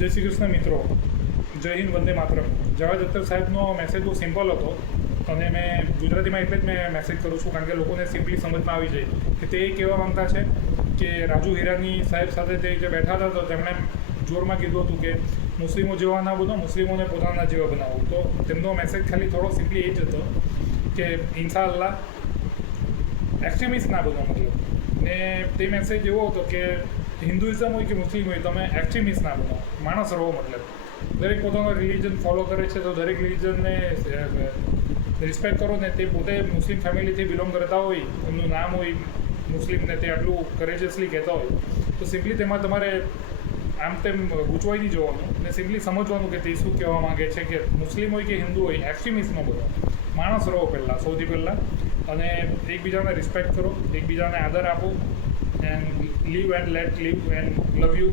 જય શ્રી કૃષ્ણ મિત્રો, જય હિન્દ, વંદે માતરમ. જાવેદ અખ્તર સાહેબનો મેસેજ બહુ સિમ્પલ હતો અને મેં ગુજરાતીમાં એટલે જ મેં મેસેજ કરું છું કારણ કે લોકોને સિમ્પલી સમજમાં આવી જાય કે તે કહેવા માંગતા છે કે રાજુ હિરાની સાહેબ સાથે તે જે બેઠા હતા તો તેમણે જોરમાં કીધું હતું કે મુસ્લિમો જેવા ના બનો, મુસ્લિમોને પોતાના જેવા બનાવો. તો તેમનો મેસેજ ખાલી થોડો સિમ્પલી એ જ હતો કે ઇન્શાઅલ્લાહ એક્સ્ટ્રીમિસ્ટ ના બનો. મતલબ ને તે મેસેજ એવો હતો કે હિન્દુઇઝમ હોય કે મુસ્લિમ હોય, તમે એક્સ્ટ્રીમિસ્ટ ના બનો, માણસ રહો. મતલબ દરેક પોતાનો રિલિજન ફોલો કરે છે તો દરેક રિલિજનને રિસ્પેક્ટ કરો ને. તે પોતે મુસ્લિમ ફેમિલીથી બિલોંગ કરતા હોય, એમનું નામ હોય મુસ્લિમને, તે આટલું કરેજિયસલી કહેતા હોય તો સિમ્પલી તેમાં તમારે આમ તેમ ગૂંચવાઈ નહીં જવાનું ને સિમ્પલી સમજવાનું કે તે શું કહેવા માગે છે કે મુસ્લિમ હોય કે હિન્દુ હોય, એક્સ્ટ્રીમિસ્ટ ન બનો, માણસ રહો પહેલાં, સૌથી પહેલાં. અને એકબીજાને રિસ્પેક્ટ કરો, એકબીજાને આદર આપો, and live and let live and love you.